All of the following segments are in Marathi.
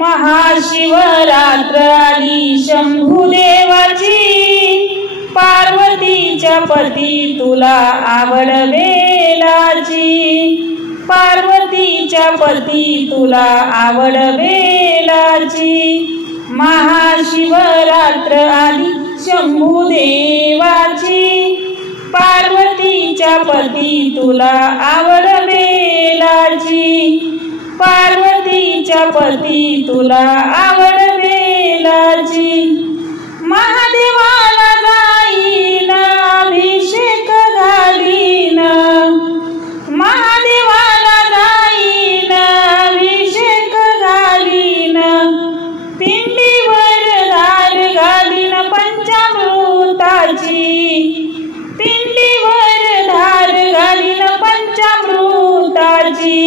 महाशिवरात्र आली शंभुदेवाची, पार्वतीच्या पती तुला आवड बेलाची, पार्वतीच्या पती तुला आवड बेलाची। महाशिवरात्र आली शंभुदेवाची, पार्वतीच्या पती तुला आवड बेलाची, पार्वतीच्या पती तुला आवड बेलाची। महादेवाला जाईन अभिषेक घालीन, महादेवाला जाईन अभिषेक घालीन, पिंडीवर धार घालीन पंचामृताची, पिंडीवर धार घालीन पंचामृताची।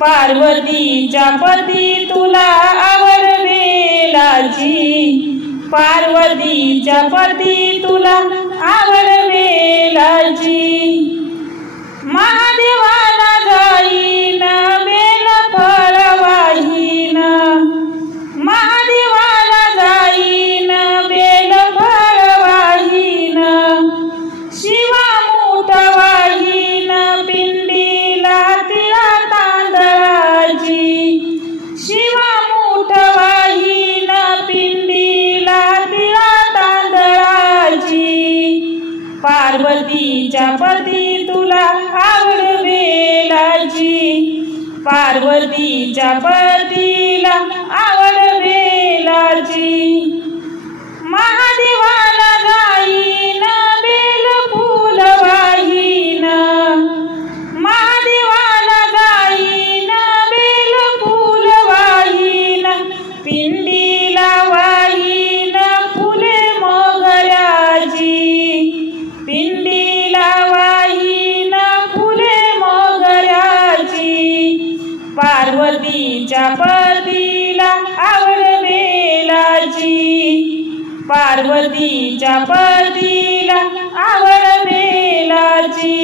पार्वतीच्या पती तुला आवड बेलाची, पार्वतीच्या पती तुला आवड बेलाची। महादेवाला जाईन बेल फळ वाहीन, महादेवाला जाईन बेल फळ वाहीन, शिवा मूठ वाहीन पिंडीला तिळा तांदळाची, शिवा मूठ वाहीन पिंडीला तिळा तांदळाची। पार्वतीच्या पती तुला आवड बेलाची, पार्वतीच्या पतीला आवड बेलाची। महादेवाला जाईन बेल फूल वाहीन, महादेवाला जाईन बेल फूल वाहीन, पिंडीला वाहीन फुले मोगऱ्याची, पिंडीला वाहीन फुले मोगऱ्याची। पार्वतीच्या पतीला आवड बेलाची, पार्वतीच्या पतीला आवड बेलाची।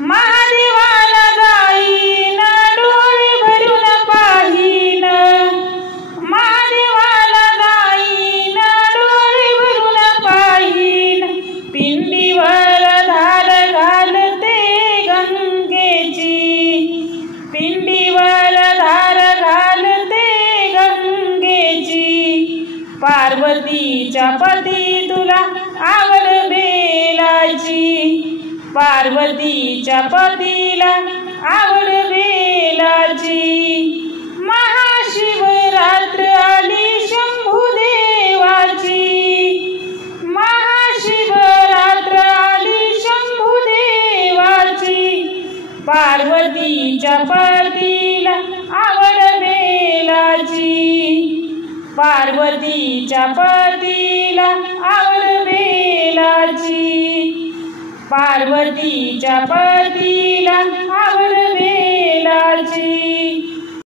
महादेवाला जाईन डोळे भरून पाहीन, महादेवाला जाईन डोळे भरून पाहीन, पिंडीवर धार घालते गंगेची, पिंडीवर धार घालते गंगेची। पार्वतीच्या पती तुला आवड बेलाची, पार्वतीच्या पतीला आवड बेलाची। महाशिवरात्र आली शंभुदेवाची, महाशिवरात्र आली शंभुदेवाची, पार्वतीच्या पतीला आवड बेलाची, पार्वतीच्या पतीला आवड बेलाची, पार्वतीच्या पतीला